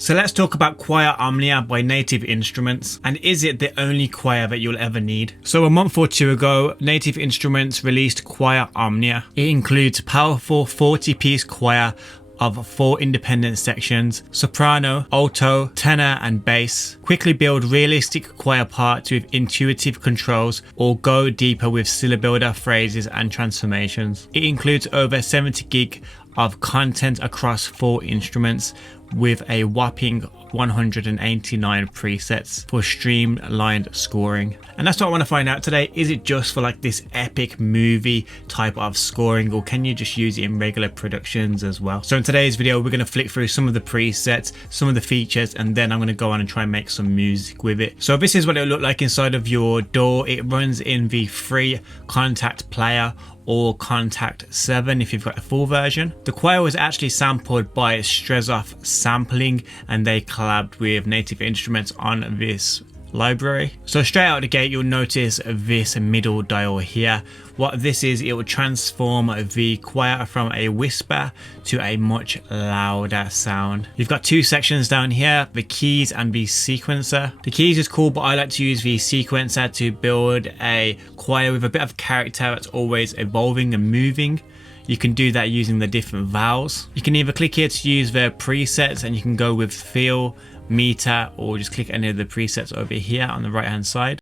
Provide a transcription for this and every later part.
So let's talk about Choir Omnia by Native Instruments, and is it the only choir that you'll ever need? So a month or two ago, Native Instruments released Choir Omnia. It includes powerful 40-piece choir of 4 independent sections: soprano, alto, tenor and bass. Quickly build realistic choir parts with intuitive controls, or go deeper with syllable builder, phrases and transformations. It includes over 70 gig of content across 4 instruments with a whopping 189 presets for streamlined scoring. And that's what I want to find out today. Is it just for like this epic movie type of scoring, or can you just use it in regular productions as well? So in today's video, we're going to flick through some of the presets, some of the features, and then I'm going to go on and try and make some music with it. So this is what it'll look like inside of your DAW. It runs in the free Contact Player or Contact 7 if you've got the full version. The choir was actually sampled by Strezov Sampling, and they collabed with Native Instruments on this library. So straight out the gate, you'll notice this middle dial here. What this is, it will transform the choir from a whisper to a much louder sound. You've got 2 sections down here, the keys and the sequencer. The keys is cool, but I like to use the sequencer to build a choir with a bit of character that's always evolving and moving. You can do that using the different vowels. You can either click here to use the presets, and you can go with feel, meter, or just click any of the presets over here on the right hand side.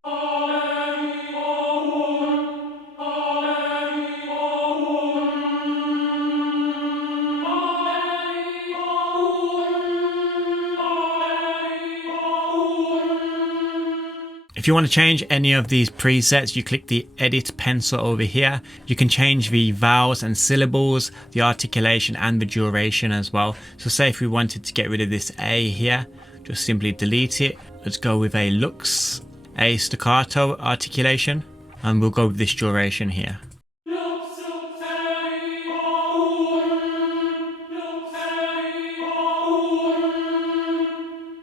If you want to change any of these presets, you click the edit pencil over here. You can change the vowels and syllables, the articulation and the duration as well. So say if we wanted to get rid of this A here, just simply delete it. Let's go with a lux, a staccato articulation, and we'll go with this duration here.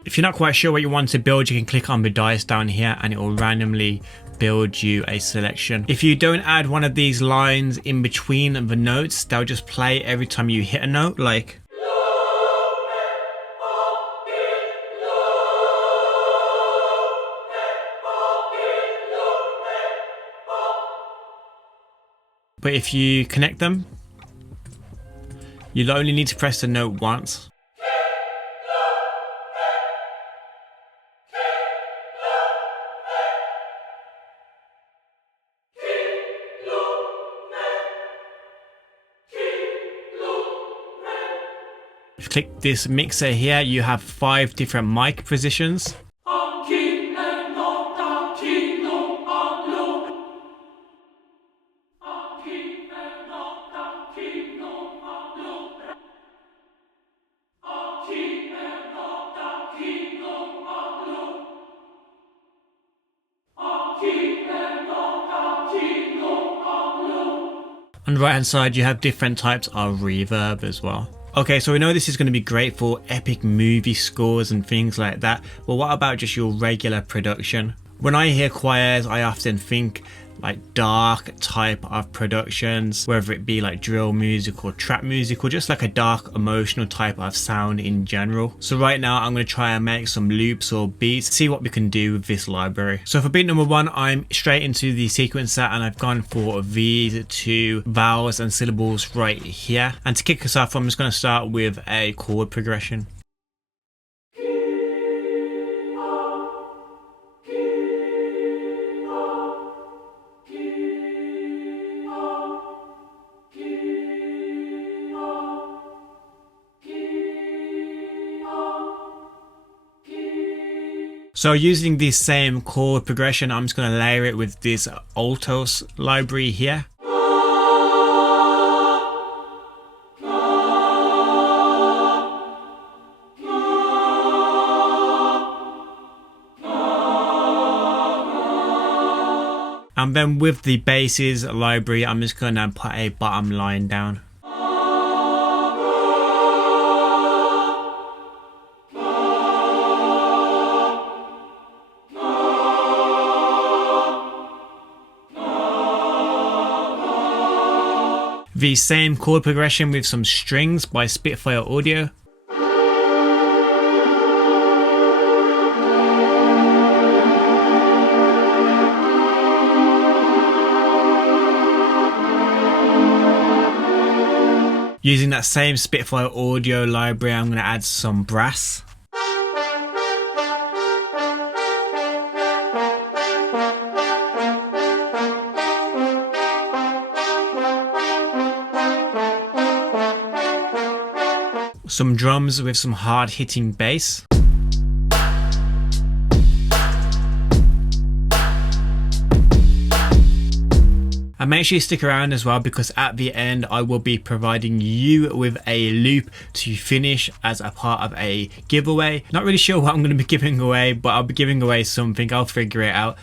If you're not quite sure what you want to build, you can click on the dice down here and it will randomly build you a selection. If you don't add one of these lines in between the notes, they'll just play every time you hit a note, like. But if you connect them, you'll only need to press the note once. If you click this mixer here, you have 5 different mic positions. On the right hand side, you have different types of reverb as well. Okay, so we know this is going to be great for epic movie scores and things like that, but what about just your regular production? When I hear choirs, I often think like dark type of productions, whether it be like drill music or trap music, or just like a dark emotional type of sound in general. So right now I'm going to try and make some loops or beats, see what we can do with this library. So for beat number 1, I'm straight into the sequencer and I've gone for these 2 vowels and syllables right here. And to kick us off, I'm just going to start with a chord progression. So using this same chord progression, I'm just going to layer it with this altos library here. And then with the basses library, I'm just going to put a bottom line down. The same chord progression with some strings by Spitfire Audio. Using that same Spitfire audio library, I'm going to add some brass. Some drums with some hard hitting bass. And make sure you stick around as well, because at the end I will be providing you with a loop to finish as a part of a giveaway. Not really sure what I'm going to be giving away, but I'll be giving away something. I'll figure it out.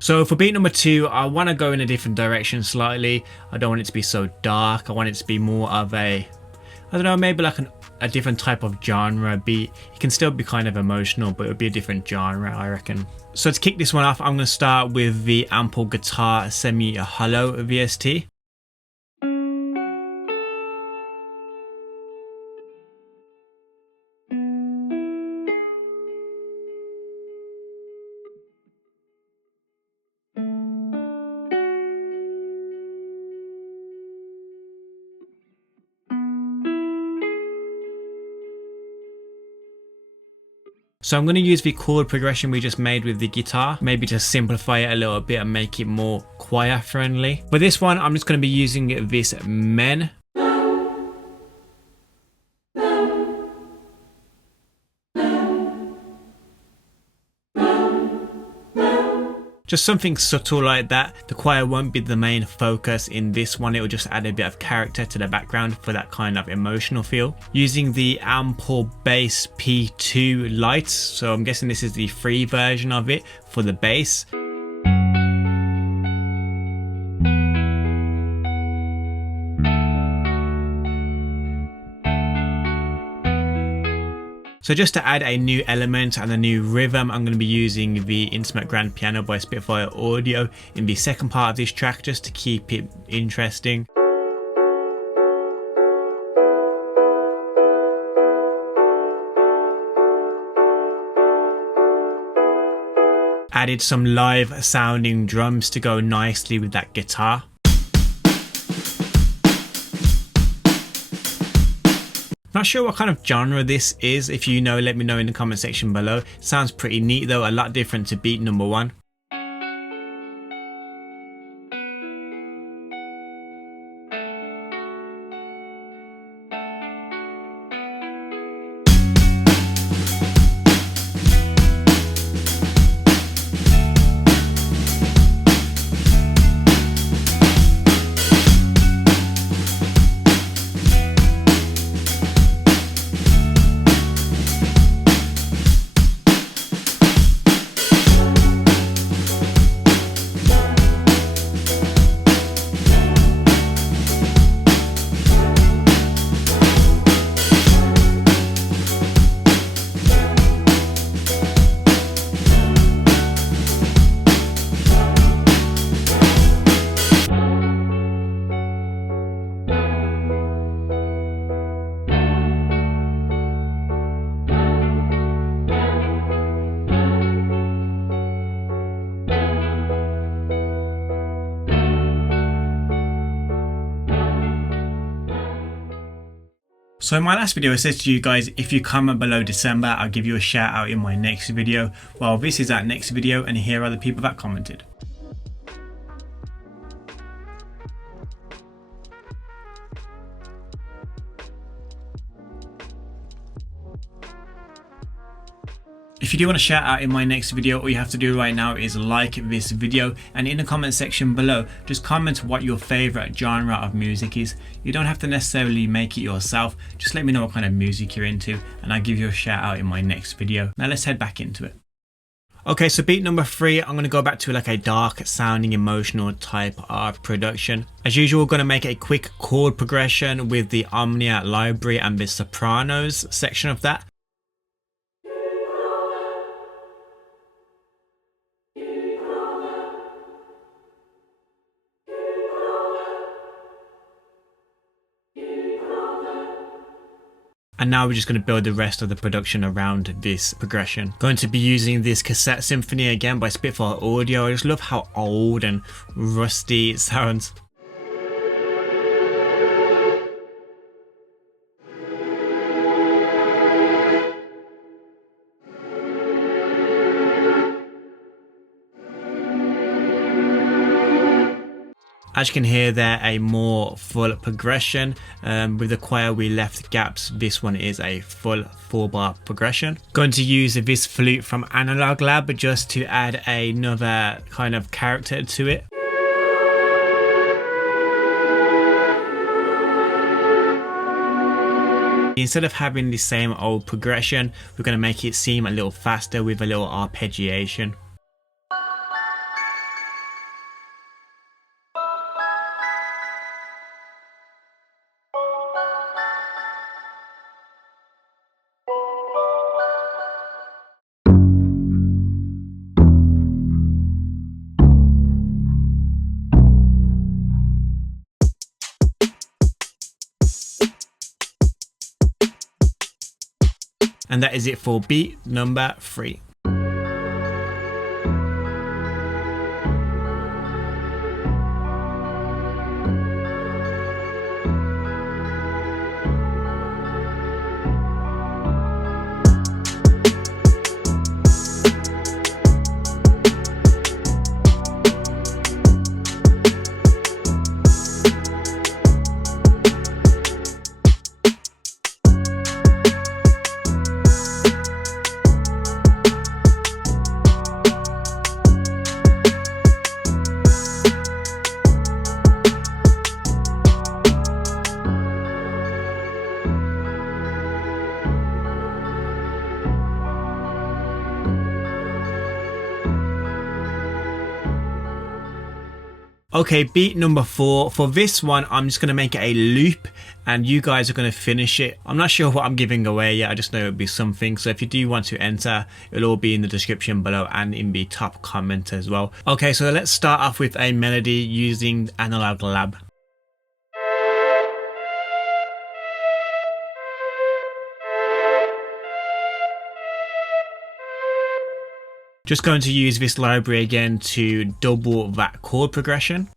So for beat number 2, I want to go in a different direction slightly. I don't want it to be so dark. I want it to be more of a, I don't know, maybe like a different type of genre beat. It can still be kind of emotional, but it would be a different genre, I reckon. So to kick this one off, I'm going to start with the ample guitar semi-hollow VST. So I'm going to use the chord progression we just made with the guitar, maybe to simplify it a little bit and make it more choir friendly. For this one, I'm just going to be using this Men. Just something subtle like that. The choir won't be the main focus in this one. It will just add a bit of character to the background for that kind of emotional feel. Using the ample bass P2 lights. So I'm guessing this is the free version of it for the bass. So just to add a new element and a new rhythm, I'm going to be using the Intimate Grand Piano by Spitfire Audio in the second part of this track, just to keep it interesting. Added some live sounding drums to go nicely with that guitar. Not sure what kind of genre this is. If you know, let me know in the comment section below. Sounds pretty neat though, a lot different to beat number 1. So in my last video I said to you guys, if you comment below December, I'll give you a shout out in my next video. Well, this is that next video, and here are the people that commented. If you do want to shout out in my next video, all you have to do right now is like this video, and in the comment section below just comment what your favorite genre of music is. You don't have to necessarily make it yourself, just let me know what kind of music you're into and I'll give you a shout out in my next video. Now let's head back into it. Okay, so beat number 3, I'm going to go back to like a dark sounding emotional type of production. As usual, we're going to make a quick chord progression with the Omnia library and the sopranos section of that. And now we're just going to build the rest of the production around this progression. Going to be using this cassette symphony again by Spitfire Audio. I just love how old and rusty it sounds. As you can hear there, a more full progression. With the choir we left gaps, this one is a full 4-bar progression. Going to use this flute from Analog Lab just to add another kind of character to it. Instead of having the same old progression, we're going to make it seem a little faster with a little arpeggiation. And that is it for beat number 3. Okay, beat number 4. For this one, I'm just going to make it a loop and you guys are going to finish it. I'm not sure what I'm giving away yet. I just know it'll be something. So if you do want to enter, it'll all be in the description below and in the top comment as well. Okay, so let's start off with a melody using Analog Lab. Just going to use this library again to double that chord progression.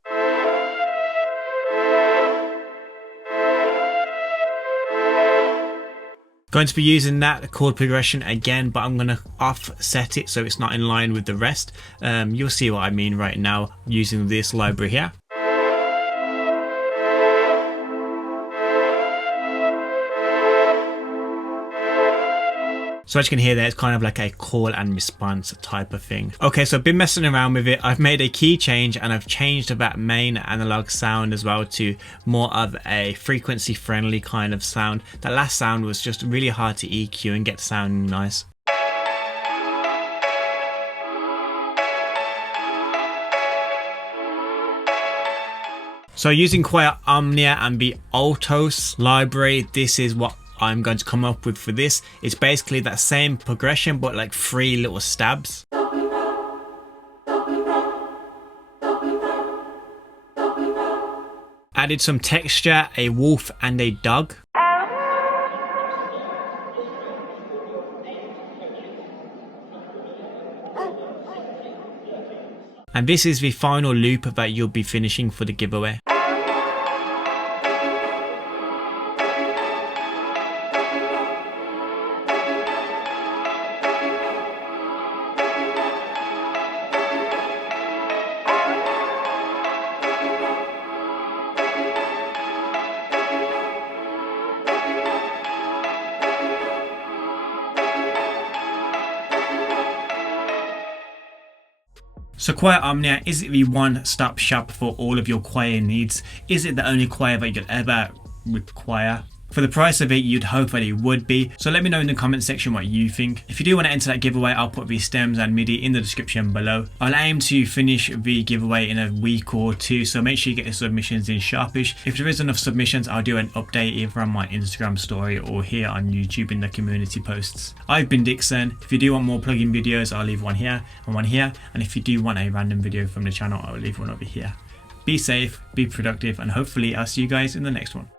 Going to be using that chord progression again, but I'm going to offset it so it's not in line with the rest. You'll see what I mean right now using this library here. So as you can hear there, it's kind of like a call and response type of thing. Okay, so I've been messing around with it. I've made a key change and I've changed that main analog sound as well to more of a frequency friendly kind of sound. That last sound was just really hard to EQ and get sounding nice. So using choir Omnia and the Altos library, this is what I'm going to come up with for this. It's basically that same progression but like 3 little stabs. Added some texture, a wolf and a dog. And this is the final loop that you'll be finishing for the giveaway. So Choir Omnia, is it the one-stop shop for all of your choir needs? Is it the only choir that you'll ever require? For the price of it, you'd hope that it would be. So let me know in the comment section what you think. If you do want to enter that giveaway, I'll put the stems and MIDI in the description below. I'll aim to finish the giveaway in a week or two, so make sure you get your submissions in sharpish. If there is enough submissions, I'll do an update either on my Instagram story or here on YouTube in the community posts. I've been Dixon. If you do want more plugin videos, I'll leave one here and one here. And if you do want a random video from the channel, I'll leave one over here. Be safe, be productive, and hopefully I'll see you guys in the next one.